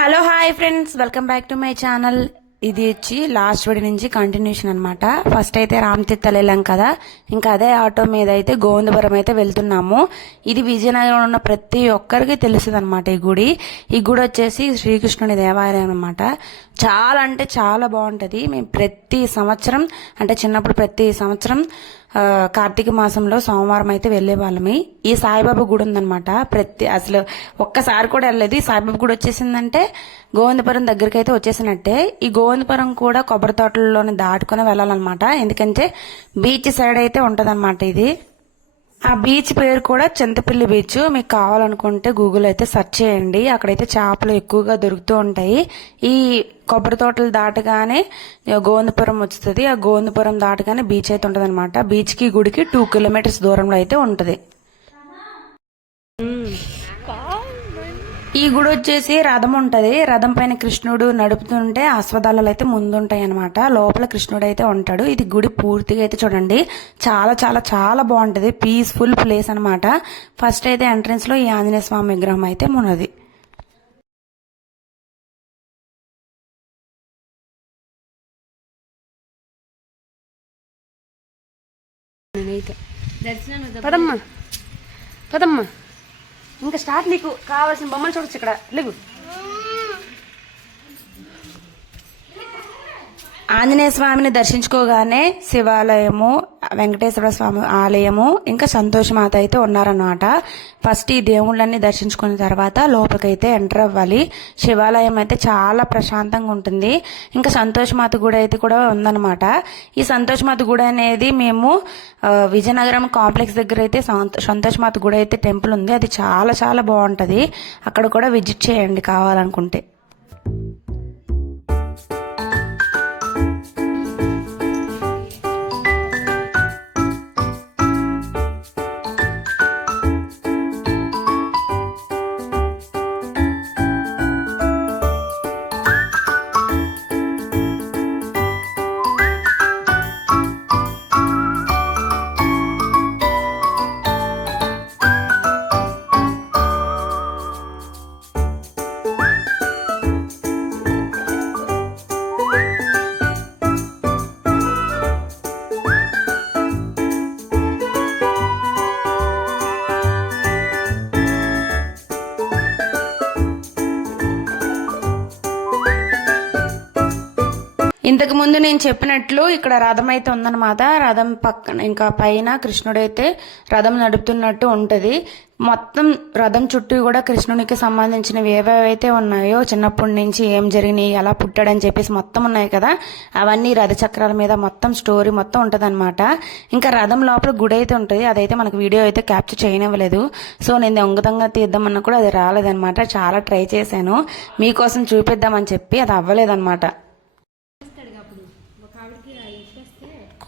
Hello hi friends, welcome back to my channel. ఇది వచ్చి last video నుంచి continuation అనమాట. ఫస్ట్ అయితే రామతీర్థాలు వెళ్ళాం కదా, ఇంకా అదే ఆటో మీద అయితే గోవిందపురం అయితే వెళ్తున్నాము. ఇది విజయనగరంలో ఉన్న ప్రతి ఒక్కరికి తెలుస్తుంది అనమాట. ఈ గుడి వచ్చేసి శ్రీకృష్ణుని దేవాలయం అనమాట. చాలా అంటే చాలా బాగుంటది. మేము ప్రతి సంవత్సరం అంటే చిన్నప్పుడు ప్రతి సంవత్సరం కార్తీక మాసంలో సోమవారం అయితే వెళ్లే వాళ్ళమి. ఈ సాయిబాబా గుడి ఉందనమాట. అసలు ఒక్కసారి కూడా వెళ్ళలేదు. ఈ సాయిబాబా గుడి వచ్చేసిందంటే గోవిందపురం దగ్గరికి అయితే వచ్చేసినట్టే. ఈ గోవిందపురం కూడా కొబ్బరి తోటల్లోని దాటుకుని వెళ్ళాలన్నమాట. ఎందుకంటే బీచ్ సైడ్ అయితే ఉంటదన్నమాట ఇది. ఆ బీచ్ పేరు కూడా చింతపిల్లి బీచ్. మీకు కావాలనుకుంటే గూగుల్ అయితే సెర్చ్ చేయండి. అక్కడైతే చేపలు ఎక్కువగా దొరుకుతూ ఉంటాయి. ఈ కొబ్బరి తోటలు దాటగానే గోవిందపురం వస్తుంది. ఆ గోవిందపురం దాటగానే బీచ్ అయితే ఉంటది అనమాట. బీచ్ కి గుడికి 2 కిలోమీటర్స్ దూరంలో అయితే ఉంటది. ఈ గుడి వచ్చేసి రథం ఉంటది. రథం పైన కృష్ణుడు నడుపుతుంటే అశ్వదళాలు అయితే ముందుంటాయి అనమాట. లోపల కృష్ణుడు అయితే ఉంటాడు. ఇది గుడి పూర్తిగా అయితే చూడండి, చాలా చాలా చాలా బాగుంటది. పీస్ఫుల్ ప్లేస్ అనమాట. ఫస్ట్ అయితే ఎంట్రన్స్ లో ఈ ఆంజనేయ స్వామి విగ్రహం అయితే ఉన్నది. పదమ్మా పదమ్మా, ఇంకా స్టార్ట్. నీకు కావాల్సిన బొమ్మలు చూడొచ్చు ఇక్కడ. లేవు ఆంజనేయ స్వామిని దర్శించుకోగానే శివాలయము, వెంకటేశ్వర స్వామి ఆలయము, ఇంకా సంతోషమాత అయితే ఉన్నారన్నమాట. ఫస్ట్ ఈ దేవుళ్ళన్ని దర్శించుకున్న తర్వాత లోపలికైతే ఎంటర్ అవ్వాలి. శివాలయం అయితే చాలా ప్రశాంతంగా ఉంటుంది. ఇంకా సంతోషమాత గుడి అయితే కూడా ఉందన్నమాట. ఈ సంతోషమాత గుడి అనేది మేము విజయనగరం కాంప్లెక్స్ దగ్గర అయితే సంతోషమాత గుడి అయితే టెంపుల్ ఉంది. అది చాలా చాలా బాగుంటది. అక్కడ కూడా విజిట్ చేయండి కావాలనుకుంటే. ఇంతకు ముందు నేను చెప్పినట్లు ఇక్కడ రథం అయితే ఉందన్నమాట. రథం పక్కన ఇంకా పైన కృష్ణుడైతే రథం నడుపుతున్నట్టు ఉంటది. మొత్తం రథం చుట్టూ కూడా కృష్ణునికి సంబంధించినవి ఏవేవైతే ఉన్నాయో, చిన్నప్పటి నుంచి ఏం జరిగినాయి, ఎలా పుట్టాడని చెప్పేసి మొత్తం ఉన్నాయి కదా, అవన్నీ రథ చక్రాల మీద మొత్తం స్టోరీ మొత్తం ఉంటదన్నమాట. ఇంకా రథం లోపల గుడి అయితే ఉంటుంది. అదైతే మనకు వీడియో అయితే క్యాప్చర్ చేయనివ్వలేదు. సో నేను దొంగతంగా తీద్దామన్నా కూడా అది రాలేదన్నమాట. చాలా ట్రై చేశాను మీకోసం చూపిద్దామని చెప్పి, అది అవ్వలేదన్నమాట.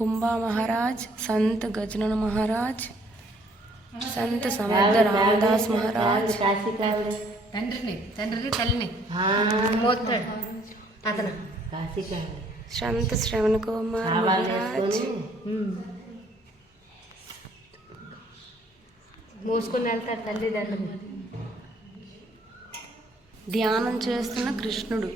कुंभा महाराज, संत गजनन महाराज, संत समर्थ रामदास महाराज, संत श्रवण कुमार महाराज, మూసుకొని వెళ్తారు తల్లిదండ్రులు. ధ్యానం చేస్తున్న కృష్ణుడు.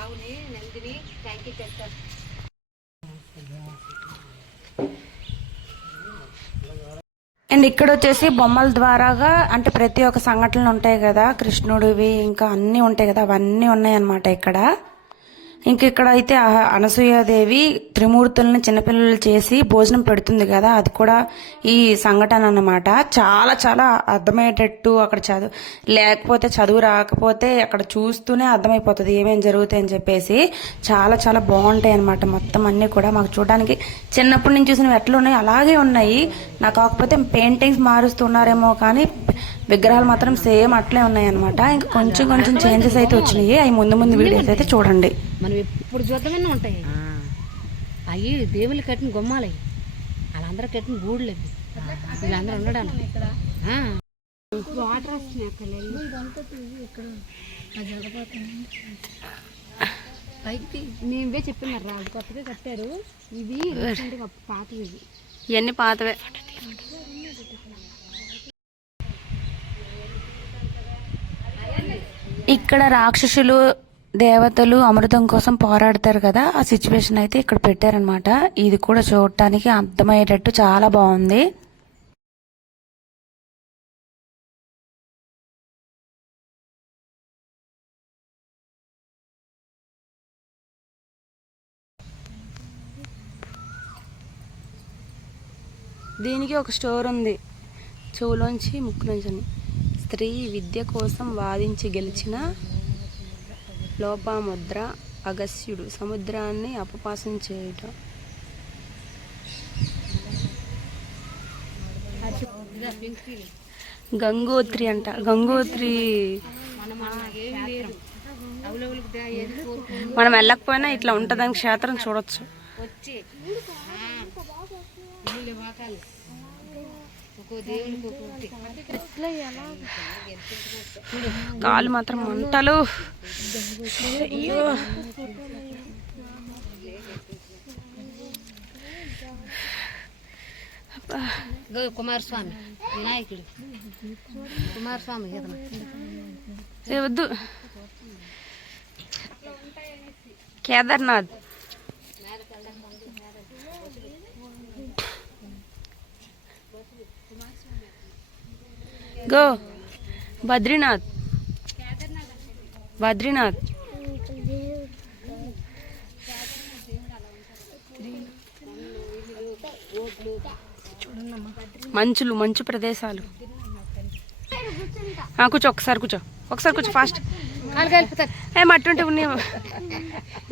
ఆవుని నందిని ట్యాంకి తెస్తారు. అండ్ ఇక్కడ వచ్చేసి బొమ్మల ద్వారాగా అంటే ప్రతి ఒక్క సంఘటనలు ఉంటాయి కదా, కృష్ణుడివి ఇంకా అన్నీ ఉంటాయి కదా, అవన్నీ ఉన్నాయి అన్నమాట ఇక్కడ. ఇంక ఇక్కడ అయితే అనసూయాదేవి త్రిమూర్తులను చిన్నపిల్లలు చేసి భోజనం పెడుతుంది కదా, అది కూడా ఈ సంఘటన అన్నమాట. చాలా చాలా అర్థమయ్యేటట్టు, అక్కడ లేకపోతే చదువు రాకపోతే అక్కడ చూస్తూనే అర్థమైపోతుంది ఏమేం జరుగుతాయని చెప్పేసి. చాలా చాలా బాగుంటాయి అనమాట. మొత్తం అన్ని కూడా మాకు చూడడానికి చిన్నప్పటి నుంచి చూసినవి ఎట్లా ఉన్నాయి అలాగే ఉన్నాయి. నాకు కాకపోతే పెయింటింగ్స్ మారుస్తున్నారేమో కానీ విగ్రహాలు మాత్రం సేమ్ అట్లే ఉన్నాయి అనమాట. ఇంకా కొంచెం కొంచెం చేంజెస్ అయితే వచ్చినాయి. అవి ముందు ముందు వీడియోస్ అయితే చూడండి. మనం ఎప్పుడు చూద్దామన్నా ఉంటాయి. అవి దేవుళ్ళు కట్టిన గుమ్మాలు, వాళ్ళందరూ కట్టిన గూడులు, వీళ్ళందరూ ఉండడానికి వాటర్ వస్తున్నాయి. అక్కడ పైకి మేమే చెప్పినారు రా, కొత్తగా కట్టారు ఇవి రీసెంట్ గా పాతవి ఇవి. ఇవన్నీ పాతవే. ఇక్కడ రాక్షసులు దేవతలు అమృతం కోసం పోరాడతారు కదా, ఆ సిచ్యువేషన్ అయితే ఇక్కడ పెట్టారనమాట. ఇది కూడా చూడటానికి అర్థమయ్యేటట్టు చాలా బాగుంది. దీనికి ఒక స్టోర్ ఉంది, చెవులోంచి ముక్కులోంచి అని. స్త్రీ విద్య కోసం వాదించి గెలిచిన లోపాముద్ర అగస్త్యుడు సముద్రాన్ని అపపాసం చేయుట. గంగోత్రి అంట. గంగోత్రి మనం వెళ్ళకపోయినా ఇట్లా ఉంటుందని క్షేత్రం చూడొచ్చు. కాలు మాత్రం మంటలు. అయ్యో కుమారస్వామి వినాయకుడు, కుమారస్వామి వద్దు. కేదార్నాథ్, గో బద్రీనాథ్. బద్రీనాథ్ మంచులు, మంచు ప్రదేశాలు. కూర్చో, ఒకసారి కూర్చో, ఒకసారి కూర్చో. ఫాస్ట్ కాలు కలిపోతాను. ఏ మట్టి ఉంటే ఉన్నాయి,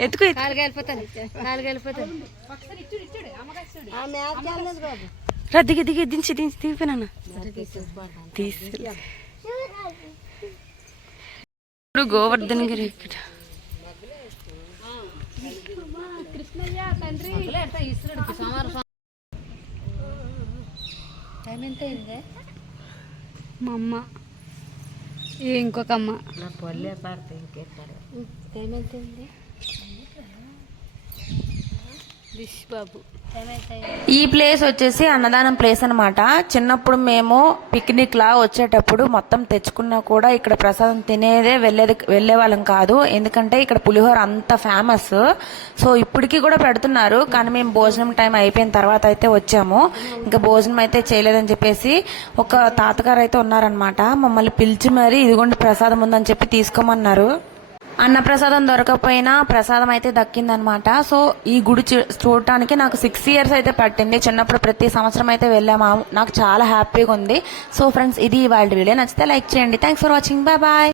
ఎత్తుకు. కాలు కలిపోతాను, కాలు కలిపోతాను. రా, దిగి దిగి దించి దించి దిగిపోయినా తీసి. ఇప్పుడు గోవర్ధన్ గిరి ఇక్కడ. టైం ఎంత అయింది? మా అమ్మ ఇంకొక అమ్మ టైం ఎంత అయింది? దిష్ బాబు ఈ ప్లేస్ వచ్చేసి అన్నదానం ప్లేస్ అన్నమాట. చిన్నప్పుడు మేము పిక్నిక్ లా వచ్చేటప్పుడు మొత్తం తెచ్చుకున్నా కూడా ఇక్కడ ప్రసాదం తినేదే వెళ్లే వాళ్ళం కాదు. ఎందుకంటే ఇక్కడ పులిహోర అంత ఫేమస్. సో ఇప్పటికీ కూడా పెడుతున్నారు, కానీ మేము భోజనం టైం అయిపోయిన తర్వాత అయితే వచ్చాము. ఇంకా భోజనం అయితే చేయలేదని చెప్పేసి ఒక తాతగారు అయితే ఉన్నారనమాట. మమ్మల్ని పిలిచి మరి ఇదిగోండి ప్రసాదం ఉందని చెప్పి తీసుకోమన్నారు. అన్నప్రసాదం దొరకపోయినా ప్రసాదం అయితే దక్కిందనమాట. సో ఈ గుడి చూడటానికి నాకు 6 years అయితే పట్టింది. చిన్నప్పుడు ప్రతి సంవత్సరం అయితే వెళ్ళాము. నాకు చాలా హ్యాపీగా ఉంది. సో ఫ్రెండ్స్, ఇది ఇవాళ వీడియో. నచ్చితే లైక్ చేయండి. Thanks for watching. Bye bye.